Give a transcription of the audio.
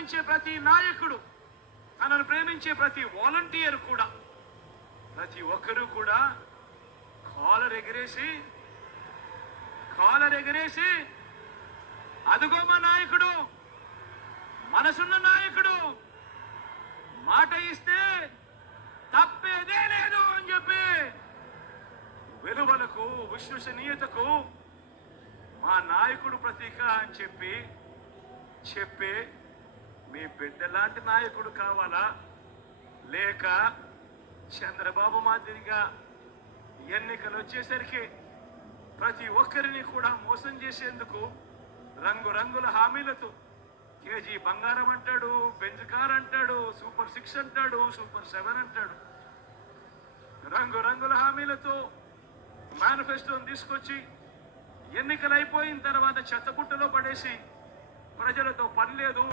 ప్రేమించే ప్రతి నాయకుడు, తనను ప్రేమించే ప్రతి వాలంటీర్ కూడా, ప్రతి ఒక్కరూ కూడా కాలర్ ఎగరేసి అదుగో మా నాయకుడు, మనసున్న నాయకుడు, మాట ఇస్తే తప్పేదే లేదు అని చెప్పి విలువలకు, విశ్వసనీయతకు మా నాయకుడు ప్రతీక అని చెప్పి మీ బిడ్డలాంటి నాయకుడు కావాలా, లేక చంద్రబాబు మాదిరిగా ఎన్నికలు వచ్చేసరికి ప్రతి ఒక్కరిని కూడా మోసం చేసేందుకు రంగురంగుల హామీలతో కేజీ బంగారం అంటాడు, బెంజ్ కార్ అంటాడు, సూపర్ 6 అంటాడు, సూపర్ 7 అంటాడు, రంగురంగుల హామీలతో మేనిఫెస్టోని తీసుకొచ్చి ఎన్నికలు అయిపోయిన తర్వాత చెత్తబుట్టలో పడేసి ప్రజలతో పని లేదు,